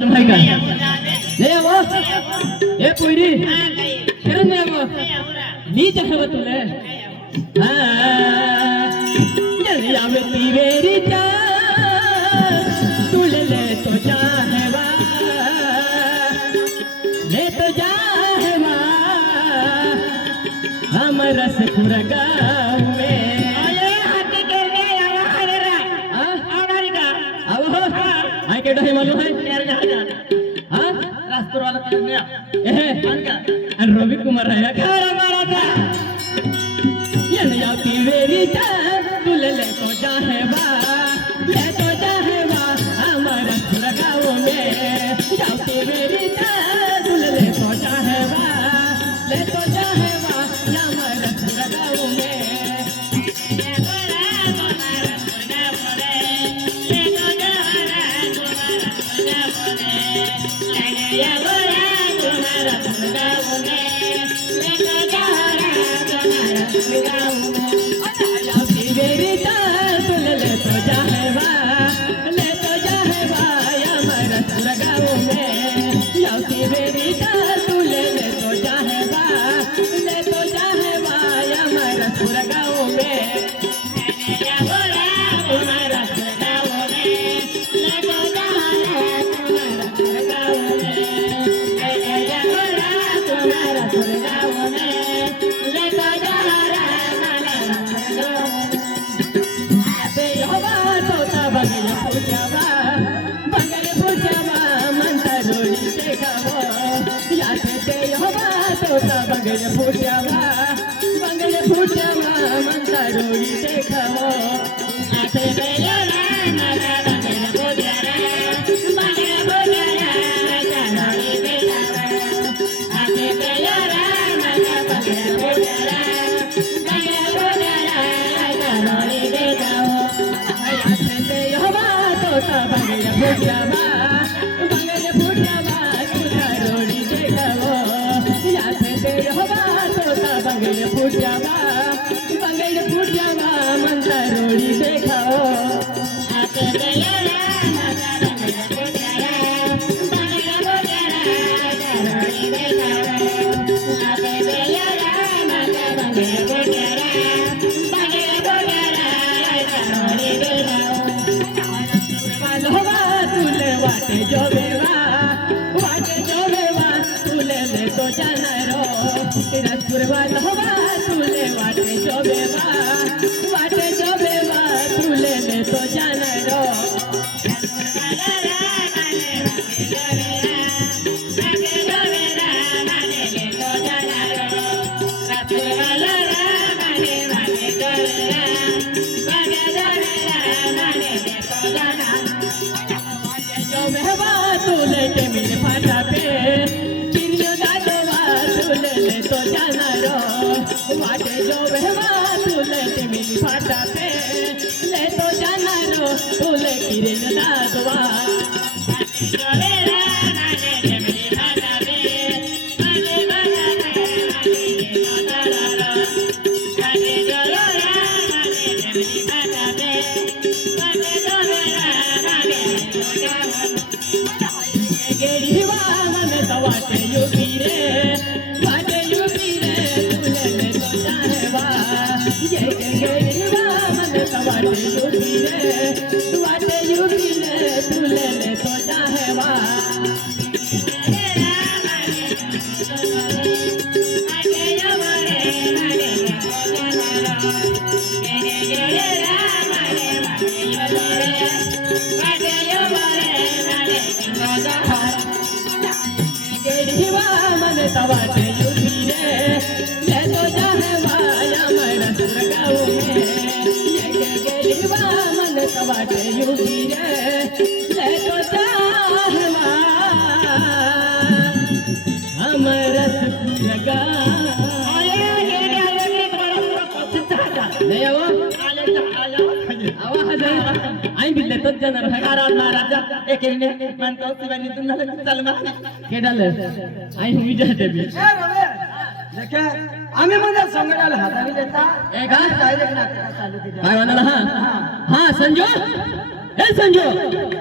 नाही का नाही आवो ए पोरी खरं नाही आवो नी चाहव तुले जल्दी आवे तीवेरी चा तुले ले तो चाहवा ले तो चाहवा हम रस गाँव में आये हाथी के ले आया हरेरा आवणारी का आवो हाय केडा हे मालूम है तेर जा हां रास्तर वाला कर ले ए का आणि रवि कुमार आहे का खरा मारा का या तीवेरी चा तुले ले तो चाहवा ले तो चाहवा हमारा गाँव में या तीवेरी चा तुले ले तो चाहवा ले तो चाहवा हमारा गाँव में बंगले फुटावा मनता रोई देखावो आते बेला मला बंगले फुटारा जानोई देखावो आते बेला मला बंगले फुटारा जानोई देखावो आते बेला तोता बंगले फुटावा तुझा रोई देखावो आते बेला बंगले फूट जावा मनता रोड़ी देखाओ आते बेला माता बंगले फूट जावा रोड़ी देखाओ आते बेला माता बंगले फूट जावा रोड़ी देखाओ वालोवा तुले वाटे जो बेवा तुले ले तो जाना रो रसपुर वालोवा तुले वाटे जो बेवा तुले ले तो जाना रो तुले टेमिल फाटा पे चिड़ियों दादवा तुले ले तो जाना रो वाटे जो बेवा तुले टेमिल फाटा पे ले तो जाना रो तुले किरण दादवा वाटे युगी रे तुले ले तो जानवा ये गेरीवा मन वाटे युगी रे तुले ले तो जानवा वाटे युगी रे ले तो जानवा हमारा गाँव में गेरीवा मन वाटे युगी रे ले तो जानवा हमारा नहीं आवो आई भी लेतो जाणार महाराज एक ने म्हणतो शिवानी तुम्हाला चल मग के डाले आई मी जाते भी देखे आम्ही म्हणजे संघाला हाताने देता एक डायरेक्ट नाटक चालू केलं काय म्हणाला हां संजू हे संजू